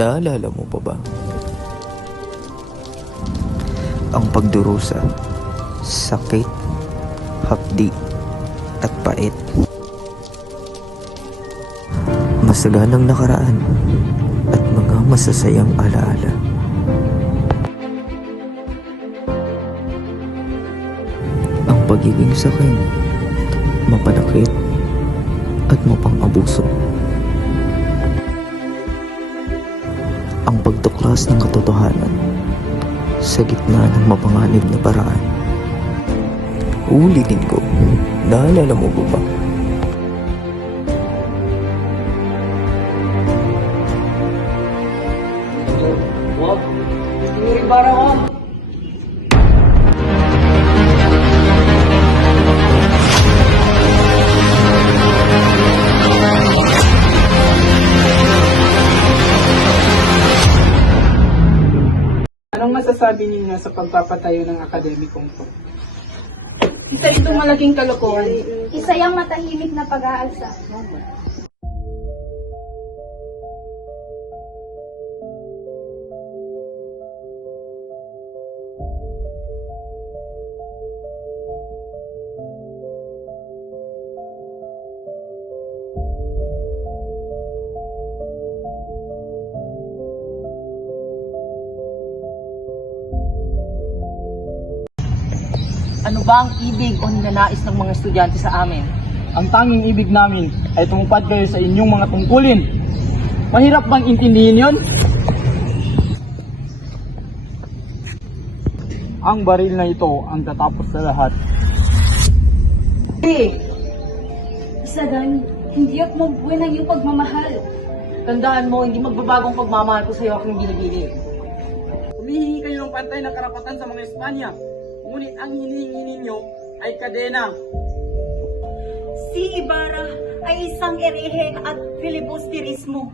Naalala mo pa ba? Ang pagdurusa, sakit, hapdi, at pait. Masaganang nakaraan at mga masasayang alaala. Ang pagiging sakin, mapanakit at mapang-abuso. Ang pagtuklas ng katotohanan sa gitna ng mapanganib na paraan. Ulitin ko, naalala mo ba? Wag. Gusto mo rin bara ko? Anong masasabi ninyo sa pagpapatayo ng akademikong to? Isa itong malaking kalokohan. Isa yung matahimik na pag-aalsa. Ano ba ang ibig o ninanais ng mga estudyante sa amin? Ang tanging ibig namin ay tumupad kayo sa inyong mga tungkulin. Mahirap bang intindihin yon? Ang baril na ito ang tatapos sa lahat. Isa Dan, hindi ako mabuhay ng iyong pagmamahal. Tandaan mo, hindi magbabagong pagmamahal ko sa iyo aking binibili. Humihingi kayo ng pantay na karapatan sa mga Espanya. Ngunit ang hinihingi ninyo ay kadena. Si Ibarra ay isang erehe at filibusterismo.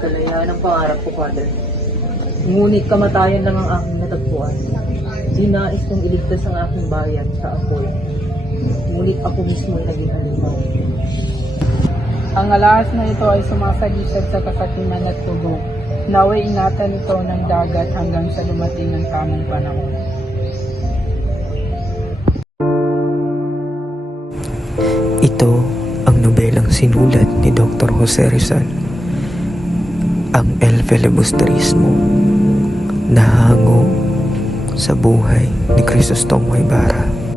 Kalayaan ang pangarap ko, Father. Ngunit kamatayan lang ang aking natagpuan. Di nais kong iligtas ang aking bayan sa apoy. Ngunit ako mismo ay naging halimaw. Ang alahas na ito ay sumasagisag sa kasakiman at tugo. Naway ingatan ito ng dagat hanggang sa dumating ng tamang panahon. Ito ang nobelang sinulat ni Dr. Jose Rizal. Ang El Filibusterismo, nahango sa buhay ni Crisostomo Ibarra.